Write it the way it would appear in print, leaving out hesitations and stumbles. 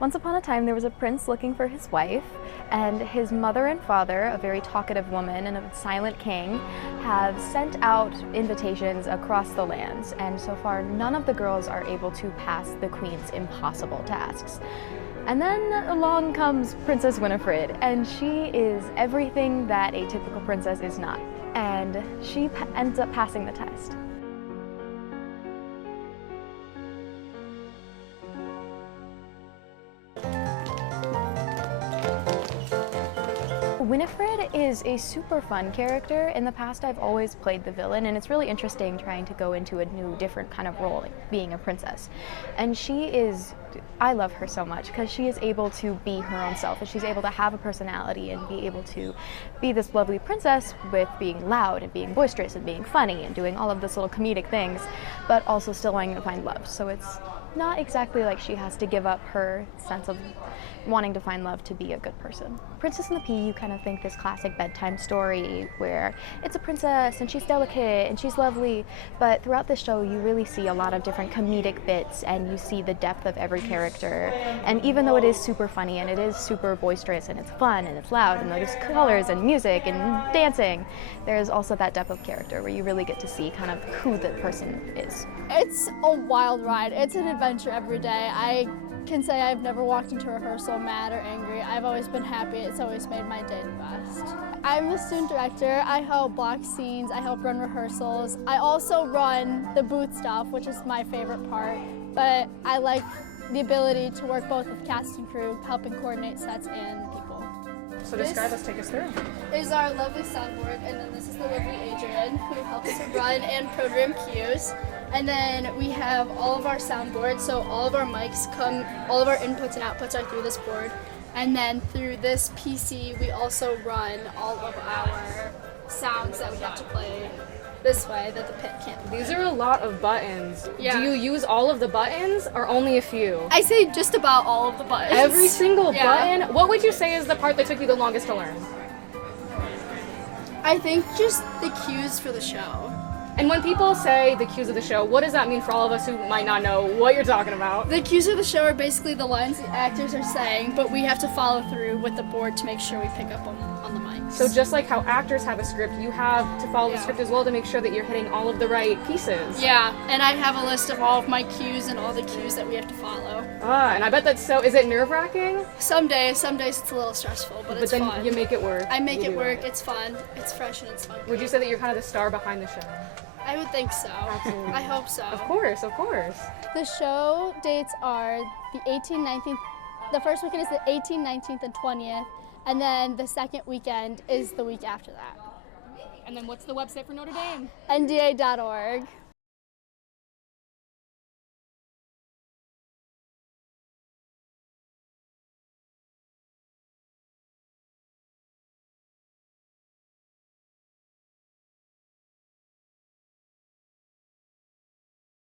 Once upon a time, there was a prince looking for his wife, and his mother and father, a very talkative woman and a silent king, have sent out invitations across the lands, and so far none of the girls are able to pass the queen's impossible tasks. And then along comes Princess Winifred, and she is everything that a typical princess is not, and she ends up passing the test. Winifred is a super fun character. In the past, I've always played the villain, and it's really interesting trying to go into a new, different kind of role, like being a princess. And I love her so much because she is able to be her own self, and she's able to have a personality and be able to be this lovely princess with being loud and being boisterous and being funny and doing all of this little comedic things, but also still wanting to find love. So it's not exactly like she has to give up her sense of wanting to find love to be a good person. Princess and the Pea, you kind of think this classic bedtime story where it's a princess and she's delicate and she's lovely, but throughout the show you really see a lot of different comedic bits and you see the depth of every character. And even though it is super funny and it is super boisterous and it's fun and it's loud and there's colors and music and dancing, there's also that depth of character where you really get to see kind of who the person is. It's a wild ride. It's an adventure every day. I can say I've never walked into rehearsal mad or angry. I've always been happy. It's always made my day the best. I'm the student director. I help block scenes. I help run rehearsals. I also run the booth stuff, which is my favorite part. But I like the ability to work both with cast and crew, helping coordinate sets and people. So describe us, take us through. Is our lovely soundboard, and then this is the lovely Adrian, who helps us run and program cues. And then we have all of our soundboards, so all of our mics come, all of our inputs and outputs are through this board. And then through this PC, we also run all of our sounds that we have to play this way that the pit can't play. These are a lot of buttons. Yeah. Do you use all of the buttons or only a few? I say just about all of the buttons. Every single Yeah. button? What would you say is the part that took you the longest to learn? I think just the cues for the show. And when people say the cues of the show, what does that mean for all of us who might not know what you're talking about? The cues of the show are basically the lines the actors are saying, but we have to follow through with the board to make sure we pick up on the mics. So just like how actors have a script, you have to follow the Yeah. script as well to make sure that you're hitting all of the right pieces. Yeah, and I have a list of all of my cues and all the cues that we have to follow. And I bet that's so, is it nerve-wracking? Some days it's a little stressful, but it's then fun. you make it work. I make You it do work, it's fun, it's fresh and it's fun. Would you say that you're kind of the star behind the show? I would think so. Absolutely. I hope so. Of course, of course. The show dates are the 18th, 19th, the first weekend is the 18th, 19th, and 20th, and then the second weekend is the week after that. And then what's the website for Notre Dame? NDA.org.